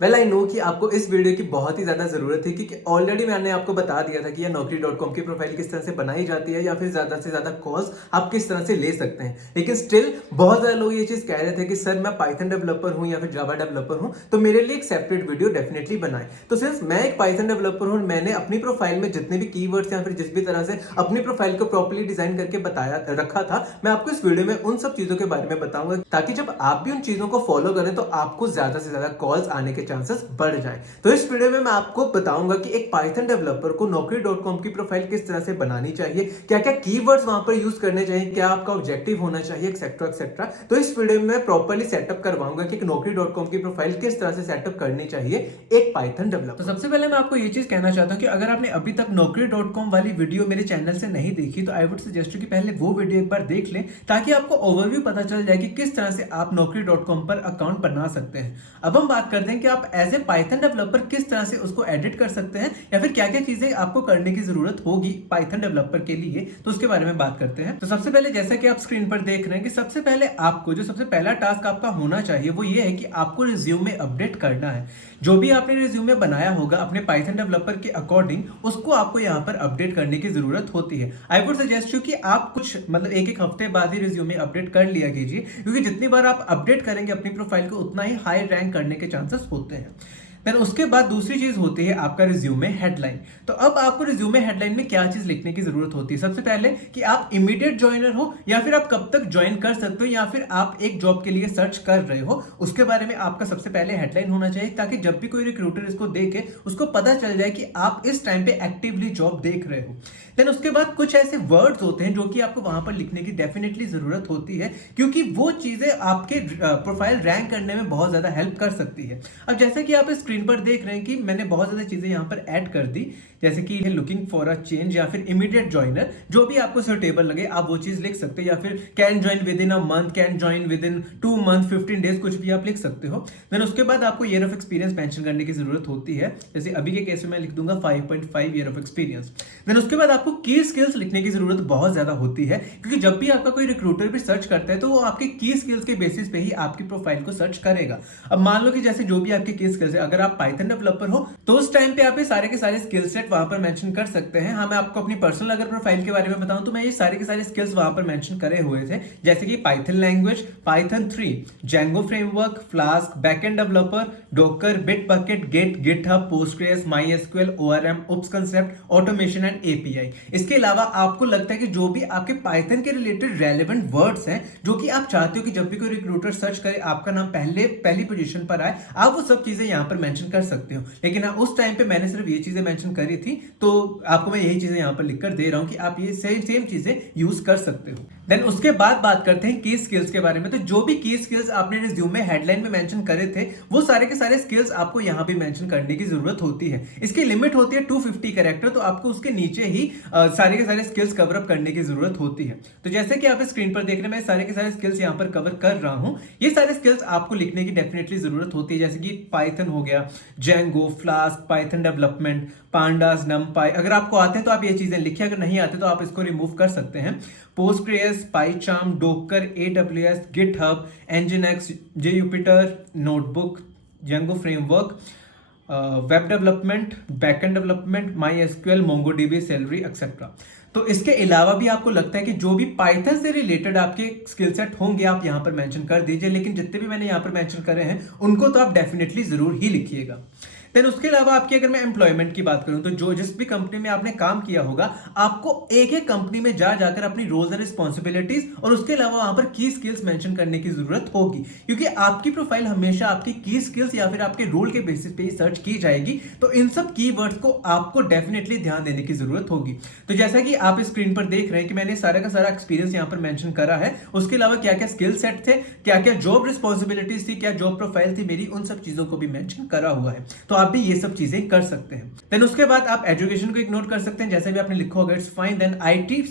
Well I know कि आपको इस वीडियो की बहुत ही ज़्यादा ज़रूरत थी क्योंकि ऑलरेडी मैंने आपको बता दिया था कि यह naukri.com की प्रोफाइल किस तरह से बनाई जाती है या फिर ज़्यादा से ज़्यादा कॉल्स आप किस तरह से ले सकते हैं। लेकिन स्टिल बहुत ज़्यादा लोग ये चीज़ कह रहे थे कि सर मैं पाइथन डेवलपर हूँ या फिर जावा डेवलपर हूँ, तो मेरे लिए एक सेपरेट वीडियो डेफिनेटली बनाए। तो सिंस मैं एक पाइथन डेवलपर हूँ, मैंने अपनी प्रोफाइल में जितने भी कीवर्ड्स या फिर जिस भी तरह से अपनी प्रोफाइल को प्रॉपर्ली डिजाइन करके बताया रखा था, मैं आपको इस वीडियो में उन सब चीज़ों के बारे में बताऊंगा ताकि जब आप भी उन चीज़ों को फॉलो करें तो आपको ज़्यादा से ज़्यादा कॉल्स आने के चांसेस बढ़ जाएं। तो इस वीडियो में मैं आपको बताऊंगा कि एक पाइथन डेवलपर को naukri.com की प्रोफाइल किस तरह से बनानी चाहिए, क्या क्या कीवर्ड्स वहां पर यूज करने चाहिए, क्या आपका ऑब्जेक्टिव होना चाहिए, एक्सेट्रा एक्सेट्रा। तो इस वीडियो में मैं प्रॉपर्ली सेटअप करवाऊंगा कि naukri.com की प्रोफाइल किस तरह से सेटअप करनी चाहिए एक पाइथन डेवलपर। तो सबसे पहले मैं आपको ये चीज कहना चाहता हूं कि अगर आपने अभी तक naukri.com वाली वीडियो मेरे चैनल से नहीं देखी तो आई वुड सजेस्ट कि पहले वो वीडियो एक बार देख लें ताकि आपको ओवरव्यू पता चल जाए कि किस तरह से आप naukri.com पर अकाउंट बना सकते हैं। अब हम बात करते हैं कि आप एज ए पाइथन डेवलपर किस तरह से उसको एडिट कर सकते हैं या फिर क्या क्या चीजें आपको करने की जरूरत होगी पाइथन डेवलपर के लिए, तो उसके बारे में बात करते हैं। तो सबसे पहले जैसा कि आप स्क्रीन पर देख रहे हैं कि सबसे पहले आपको जो सबसे पहला टास्क आपका होना चाहिए वो ये है कि आपको रिज्यूमे अपडेट करना है। जो भी आपने रिज्यूमे बनाया होगा अपने पाइथन डेवलपर के अकॉर्डिंग, उसको आपको यहाँ पर अपडेट करने की जरूरत होती है। आई वुड सजेस्ट यू कि आप कुछ मतलब एक हफ्ते बाद ही रिज्यूमे अपडेट कर लिया कीजिए, क्योंकि जितनी बार आप अपडेट करेंगे अपनी प्रोफाइल को उतना ही हाई रैंक करने के चांसेस होते हैं। देन उसके बाद दूसरी चीज होती है आपका रिज्यूमे हेडलाइन। तो अब आपको रिज्यूमे हेडलाइन में क्या चीज लिखने की जरूरत होती है? सबसे पहले कि आप इमीडिएट ज्वाइनर हो या फिर आप कब तक ज्वाइन कर सकते हो या फिर आप एक जॉब के लिए सर्च कर रहे हो, उसके बारे में आपका सबसे पहले हेडलाइन होना चाहिए ताकि जब भी कोई रिक्रूटर इसको देखे उसको पता चल जाए कि आप इस टाइम पे एक्टिवली जॉब देख रहे हो। देन उसके बाद कुछ ऐसे वर्ड्स होते हैं जो कि आपको वहां पर लिखने की डेफिनेटली जरूरत होती है, क्योंकि वो चीजें आपके प्रोफाइल रैंक करने में बहुत ज्यादा हेल्प कर सकती है। अब जैसे कि आप स्क्रीन पर देख रहे हैं कि मैंने बहुत ज्यादा चीजें यहाँ पर ऐड कर दी, जैसे कि लुकिंग फॉर अ चेंज या फिर इमीडिएट ज्वाइनर, जो भी आपको सुटेबल लगे आप वो चीज लिख सकते हैं, या फिर can join with in a month, can join with in 2 month, 15 days, कुछ भी आप लिख सकते हो। देन उसके बाद आपको ईयर ऑफ एक्सपीरियंस मेंशन करने की जरूरत होती है, जैसे अभी के केस में मैं लिख दूंगा 5.5 ईयर ऑफ एक्सपीरियंस। देन उसके बाद आपको की स्किल्स लिखने की जरूरत बहुत ज्यादा होती है, क्योंकि जब भी आपका कोई रिक्रूटर भी सर्च करता है तो वो आपके की स्किल्स के बेसिस पे ही आपकी प्रोफाइल को सर्च करेगा। अब मान लो कि जैसे जो भी आपके की स्किल्स है, अगर आप पाइथन डेवलपर हो तो उस टाइम पे आप ये सारे के सारे स्किल सेट वहां पर मेंशन कर सकते हैं। हाँ, मैं आपको अपनी पर्सनल अगर प्रोफाइल के बारे में बताऊं तो मैं ये सारे के सारे स्किल्स वहां पर मेंशन करे हुए थे, जैसे कि Python language, Python 3, Django framework, Flask, backend developer, Docker, Bitbucket, Git, GitHub, Postgres, MySQL, ORM, OOPs concept, automation and API. इसके अलावा आपको लगता है कि जो भी आपके पाइथन के रिलेटेड रेलेवेंट वर्ड्स हैं जो कि आप चाहते हो कि जब भी कोई रिक्रूटर सर्च करे आपका नाम पहली पोजीशन पर आए, आप वो सब चीजें यहां पर मेंशन कर सकते हो। लेकिन उस टाइम पे मैंने सिर्फ ये चीजें मेंशन करी थी, तो आपको मैं यही चीजें यहां पर लिखकर दे रहा हूं कि आप ये सेम चीजें यूज कर सकते हो। देन उसके बाद बात करते हैं की स्किल्स के बारे में। तो जो भी की स्किल्स आपने रिज्यूमे हेडलाइन में मेंशन करे थे वो सारे के सारे स्किल्स आपको यहां भी मेंशन करने की जरूरत होती है। इसकी लिमिट होती है 250 कैरेक्टर, तो आपको उसके नीचे ही सारे के सारे स्किल्स कवर अप करने की जरूरत होती है। तो जैसे कि आप स्क्रीन पर देख रहे हैं मैं सारे के सारे स्किल्स यहां पर कवर कर रहा हूं। ये सारे स्किल्स आपको लिखने की डेफिनेटली जरूरत होती है, जैसे कि पाइथन हो गया, Django, flask, Python development, pandas, नमपाई। अगर आपको आते हैं तो आप ये चीजें लिखिए, अगर नहीं आते तो आप इसको रिमूव कर सकते हैं। Postgres, PyCharm, Docker, AWS, GitHub, Nginx, Jupyter, notebook, Django framework, web development, backend development, MySQL, MongoDB, salary etcetera. तो इसके अलावा भी आपको लगता है कि जो भी पाइथन से रिलेटेड आपके स्किल सेट होंगे आप यहां पर मेंशन कर दीजिए, लेकिन जितने भी मैंने यहां पर मेंशन करे हैं उनको तो आप डेफिनेटली जरूर ही लिखिएगा। देन उसके अलावा आपकी अगर मैं एम्प्लॉयमेंट की बात करूं तो जो जिस भी कंपनी में आपने काम किया होगा आपको एक एक कंपनी में जा जाकर अपनी रोल्स एंड रिस्पॉन्सिबिलिटीज और उसके अलावा वहां पर की स्किल्स मेंशन करने की जरूरत होगी, क्योंकि आपकी प्रोफाइल हमेशा आपकी की स्किल्स या फिर आपके रोल के बेसिस पे ही सर्च की जाएगी। तो इन सब कीवर्ड्स को आपको डेफिनेटली ध्यान देने की जरूरत होगी। तो जैसा कि आप स्क्रीन पर देख रहे हैं कि मैंने सारा का सारा एक्सपीरियंस यहाँ पर मेंशन करा है, उसके अलावा क्या क्या स्किल सेट थे, क्या क्या जॉब रिस्पॉन्सिबिलिटीज थी, क्या जॉब प्रोफाइल थी मेरी, उन सब चीजों को भी मेंशन करा हुआ है। तो आप भी ये सब चीजें कर सकते हैं। देन उसके बाद आप एजुकेशन को इग्नोर कर सकते हैं, जैसे भी आपने लिखा होगा it's fine. Then IT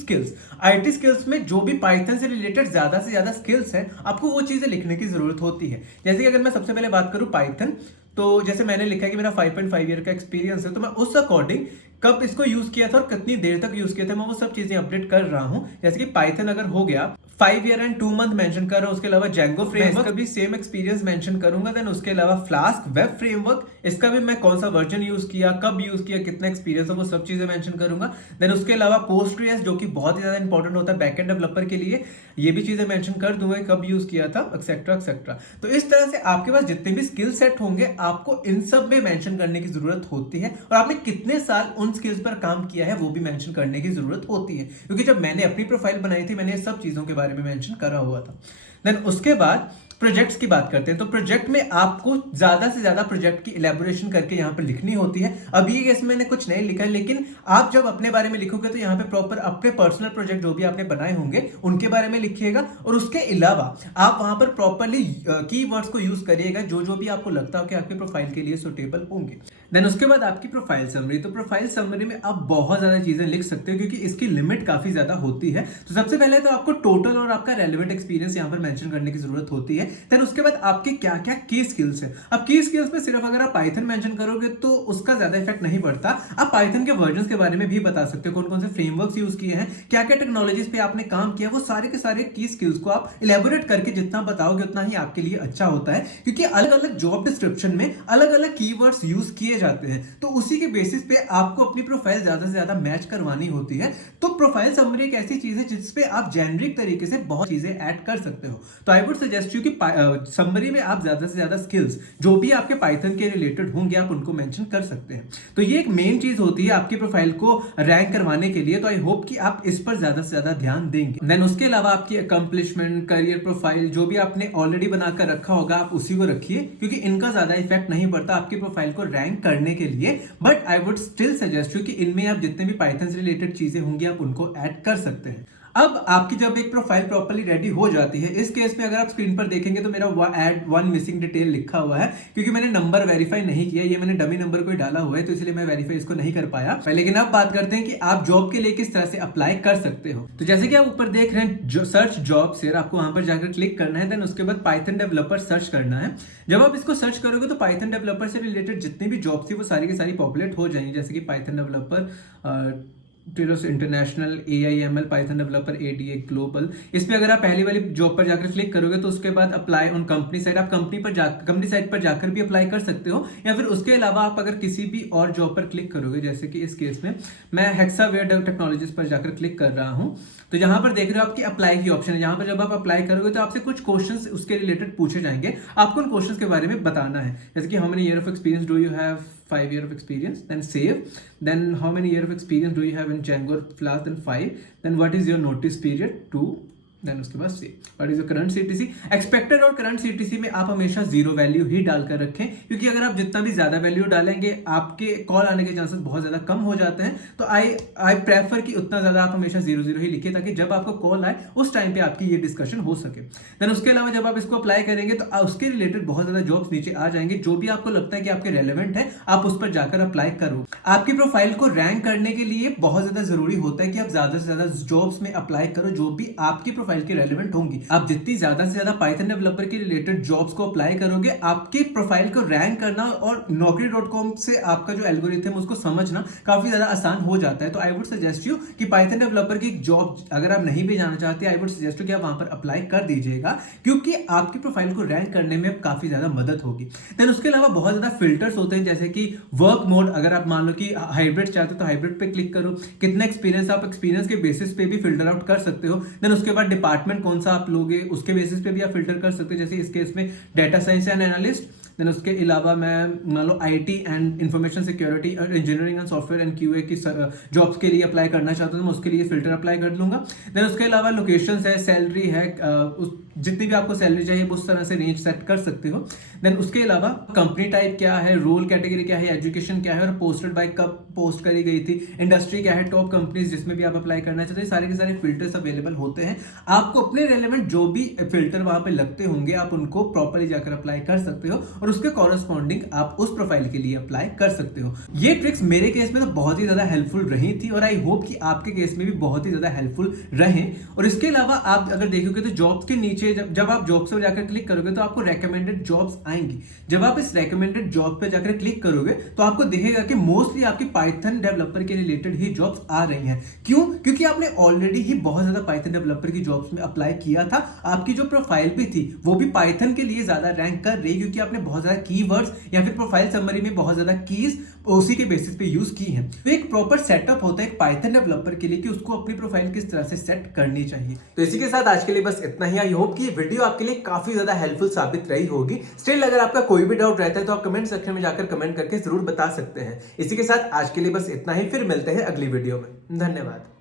skills में जो भी पाइथन से रिलेटेड ज्यादा से ज्यादा स्किल्स हैं आपको वो चीजें लिखने की जरूरत होती है। जैसे कि अगर मैं सबसे पहले बात करूं पाइथन, तो जैसे मैंने लिखा है कि मेरा 5.5 ईयर का एक्सपीरियंस है, तो मैं उस अकॉर्डिंग कब इसको यूज किया था और कितनी देर तक यूज किया था, मैं वो सब चीजें अपडेट कर रहा हूं। जैसे कि पाइथन अगर हो गया 5 ईयर एंड 2 मंथ मेंशन कर रहा हूं, उसके अलावा जेंगो फ्रेमवर्क का भी सेम एक्सपीरियंस मेंशन करूंगा। देन उसके अलावा फ्लास्क वेब फ्रेमवर्क, इसका भी मैं कौन सा वर्जन यूज किया, कब यूज किया, कितना एक्सपीरियंस है, वो सब चीजें मेंशन करूंगा। देन उसके अलावा पोस्टग्रेस जो कि बहुत ही ज्यादा इंपॉर्टेंट होता है बैकएंड डेवलपर के लिए, ये भी चीजें मेंशन कर दूंगा, कब यूज किया था, एक्सेट्रा एक्सेट्रा। तो इस तरह से आपके पास जितने भी स्किल सेट होंगे आपको इन सब में मेंशन करने की जरूरत होती है, और आपने कितने साल उन स्किल्स पर काम किया है वो भी मेंशन करने की जरूरत होती है, क्योंकि जब मैंने अपनी प्रोफाइल बनाई थी मैंने सब चीजों के बारे में मेंशन करा हुआ था। देन उसके बाद प्रोजेक्ट्स की बात करते हैं। तो प्रोजेक्ट में आपको ज्यादा से ज्यादा प्रोजेक्ट की इलेबोरेशन करके यहाँ पर लिखनी होती है। अभी ये केस मैंने कुछ नहीं लिखा है, लेकिन आप जब अपने बारे में लिखोगे तो यहाँ पे प्रॉपर अपने पर्सनल प्रोजेक्ट जो भी आपने बनाए होंगे उनके बारे में लिखिएगा, और उसके अलावा आप वहां पर प्रॉपरली कीवर्ड्स को यूज करिएगा जो जो भी आपको लगता हो कि आपके प्रोफाइल के लिए सुटेबल होंगे। देन उसके बाद आपकी प्रोफाइल समरी। तो प्रोफाइल समरी में आप बहुत ज्यादा चीजें लिख सकते हो क्योंकि इसकी लिमिट काफी ज्यादा होती है। तो सबसे पहले तो आपको टोटल और आपका रेलेवेंट एक्सपीरियंस यहाँ पर मेंशन करने की जरूरत होती है। देन उसके बाद आपके क्या क्या की स्किल्स है। अब की स्किल्स में सिर्फ अगर आप पाइथन मेंशन करोगे तो उसका ज्यादा इफेक्ट नहीं पड़ता। आप पाइथन के वर्जन्स के बारे में भी बता सकते हो, कौन कौन से फ्रेमवर्क्स यूज किए हैं, क्या क्या टेक्नोलॉजीज पे आपने काम किया, वो सारे के सारे की स्किल्स को आप इलेबोरेट करके जितना बताओगे उतना ही आपके लिए अच्छा होता है, क्योंकि अलग अलग जॉब डिस्क्रिप्शन में अलग अलग कीवर्ड्स यूज किए जाते हैं। तो उसी के बेसिस पे आपको अपनी प्रोफाइल ज्यादा से ज्यादा मैच करवानी होती है। तो प्रोफाइल समरी एक ऐसी चीज है जिसपे आप जेनरिक तरीके से बहुत चीजें ऐड कर सकते हो। तो आई वुड सजेस्ट यू कि समरी में आप ज्यादा से ज्यादा स्किल्स जो भी आपके पाइथन के रिलेटेड होंगे आप उनको मेंशन कर सकते हैं। तो ये एक मेन चीज होती है आपकी प्रोफाइल को रैंक करवाने के लिए। तो आई होप कि आप इस पर ज्यादा से ज्यादा ध्यान देंगे। देन उसके अलावा आपकी अकम्पलिशमेंट, करियर प्रोफाइल जो भी आपने ऑलरेडी बनाकर रखा होगा आप उसी को रखिए, क्योंकि इनका ज्यादा इफेक्ट नहीं पड़ता आपकी प्रोफाइल को रैंक करने के लिए। But I would still suggest you कि इनमें आप जितने भी पाइथन से रिलेटेड चीजें होंगी आप उनको ऐड कर सकते हैं। अब आपकी जब एक प्रोफाइल प्रॉपर्ली रेडी हो जाती है, इस केस में अगर आप स्क्रीन पर देखेंगे तो मेरा ऐड वन मिसिंग डिटेल लिखा हुआ है, क्योंकि मैंने नंबर वेरीफाई नहीं किया, ये मैंने डमी नंबर को ही डाला हुआ है, तो इसलिए मैं वेरीफाई इसको नहीं कर पाया। लेकिन अब बात करते हैं कि आप जॉब के लिए किस तरह से अप्लाई कर सकते हो। तो जैसे कि आप ऊपर देख रहे हैं सर्च जॉब्स हियर, आपको वहां पर जाकर क्लिक करना है। देन उसके बाद पाइथन डेवलपर सर्च करना है। जब आप इसको सर्च करोगे तो पाइथन डेवलपर से रिलेटेड जितनी भी जॉब्स थी वो सारी की सारी पॉपुलेट हो जाएंगी, जैसे कि Python developer international, AIML, Python developer, ADA global. इस पे अगर आप पहली वाली जॉब पर जाकर क्लिक करोगे तो उसके बाद अप्लाई ऑन कंपनी साइट, आप कंपनी साइट पर जाकर भी अप्लाई कर सकते हो, या फिर उसके अलावा आप अगर किसी भी और जॉब पर क्लिक करोगे, जैसे कि इस केस में मैं हेक्सावेयर टेक्नोलॉजीज पर जाकर क्लिक कर रहा हूं। तो यहां पर देख रहे हो आपकी अप्लाई की ऑप्शन है। यहां पर जब आप अप्लाई करोगे तो आपसे कुछ क्वेश्चंस उसके रिलेटेड पूछे जाएंगे, आपको उन क्वेश्चंस के बारे में बताना है। जैसे कि how many year of experience do you have, 5 year of experience, then save, then how many year of experience do you have in Django or Flask, then 5, then what is your notice period, 2, then उसके बाद what is your current CTC. Expected और current CTC में आप हमेशा 0 value ही डालकर रखें, क्योंकि अगर आप जितना भी ज्यादा वैल्यू डालेंगे आपके कॉल आने के चांसेस बहुत ज्यादा कम हो जाते हैं। तो आई प्रेफर कि उतना ज्यादा आप हमेशा 0 ही लिखिए, ताकि जब आपको कॉल आए उस टाइम पे आपकी ये डिस्कशन हो सके। देन उसके अलावा जब आप इसको अप्लाई करेंगे तो उसके रिलेटेड बहुत ज्यादा जॉब्स नीचे आ जाएंगे, जो भी आपको लगता है कि आपके रेलेवेंट है आप उस पर जाकर अप्लाई करो। आपकी प्रोफाइल को रैंक करने के लिए बहुत ज्यादा जरूरी होता है कि आप ज्यादा से ज्यादा जॉब्स में अप्लाई करो जो भी आपकी प्रोफाइल की रेलेवेंट होंगी। आप जितनी ज्यादा से ज्यादा पाइथन डेवलपर के रिलेटेड जॉब्स को अप्लाई करोगे, आपकी प्रोफाइल को रैंक करना और naukri.com से आपका जो एल्गोरिथम उसको समझना काफी ज्यादा आसान हो जाता है। तो आई वुड सजेस्ट यू कि पाइथन डेवलपर की जॉब अगर आप नहीं भी जाना चाहते, आई वुड सजेस्ट यू कि आप वहां पर अप्लाई कर दीजिएगा, क्योंकि आपकी प्रोफाइल को रैंक करने में काफी ज्यादा मदद होगी। देन उसके अलावा बहुत ज्यादा फिल्टर्स होते हैं, जैसे कि वर्क मोड, अगर आप मान लो कि हाइब्रिड चाहते हो तो हाइब्रिड पे क्लिक करो। कितना एक्सपीरियंस, आप एक्सपीरियंस के बेसिस पे भी फिल्टर आउट कर सकते हो। देन उसके बाद डिपार्टमेंट कौन सा आप लोगे उसके बेसिस पे भी आप फिल्टर कर सकते हो, जैसे इस केस में data science and analyst. Then उसके अलावा मैं मान लो IT एंड इंफॉर्मेशन सिक्योरिटी और engineering and software and QA की जॉब्स के लिए अप्लाई करना चाहता हूं, तो मैं उसके लिए फिल्टर अप्लाई कर लूंगा। देन उसके अलावा लोकेशंस है, सैलरी है, जितनी भी आपको सैलरी चाहिए उस तरह से रेंज सेट कर सकते हो। देन उसके अलावा कंपनी टाइप क्या है, रोल कैटेगरी क्या है, एजुकेशन क्या है, और पोस्टेड बाय कब पोस्ट करी गई थी, इंडस्ट्री क्या है, टॉप कंपनीज जिसमें भी आप अप्लाई करना चाहते हैं, सारे के सारे फिल्टर्स अवेलेबल होते हैं। आपको अपने रेलेवेंट जो भी फिल्टर वहां पे लगते होंगे आप उनको प्रॉपर्ली जाकर अप्लाई कर सकते हो, और उसके कॉरेस्पॉन्डिंग आप उस प्रोफाइल के लिए अप्लाई कर सकते हो। ये ट्रिक्स मेरे केस में तो बहुत ही ज्यादा हेल्पफुल रही थी, और आई होप कि आपके केस में भी बहुत ही ज्यादा हेल्पफुल रहे। और इसके अलावा आप अगर देखोगे तो जॉब्स के नीचे समझिए जब आप जॉब्स पर जाकर क्लिक करोगे तो आपको रेकमेंडेड जॉब्स आएंगी। जब आप इस रेकमेंडेड जॉब पे जाकर क्लिक करोगे तो आपको दिखेगा कि मोस्टली आपकी पाइथन डेवलपर के रिलेटेड ही जॉब्स आ रही हैं। क्यों? क्योंकि आपने ऑलरेडी ही बहुत ज्यादा पाइथन डेवलपर की जॉब्स में अप्लाई किया था। आपकी जो प्रोफाइल भी थी वो भी पाइथन के लिए ज्यादा रैंक कर रही, क्योंकि आपने बहुत ज्यादा कीवर्ड्स या फिर प्रोफाइल समरी में बहुत ज्यादा कीज उसी के बेसिस पे यूज की हैं। तो एक प्रॉपर सेटअप होता है एक पाइथन डेवलपर के लिए कि उसको अपनी प्रोफाइल किस तरह से सेट करनी चाहिए। तो इसी के साथ आज के लिए बस इतना ही। आई होप कि ये वीडियो आपके लिए काफी ज्यादा हेल्पफुल साबित रही होगी। स्टिल अगर आपका कोई भी डाउट रहता है तो आप कमेंट सेक्शन में जाकर कमेंट करके जरूर बता सकते हैं। इसी के साथ आज के लिए बस इतना ही, फिर मिलते हैं अगली वीडियो में। धन्यवाद।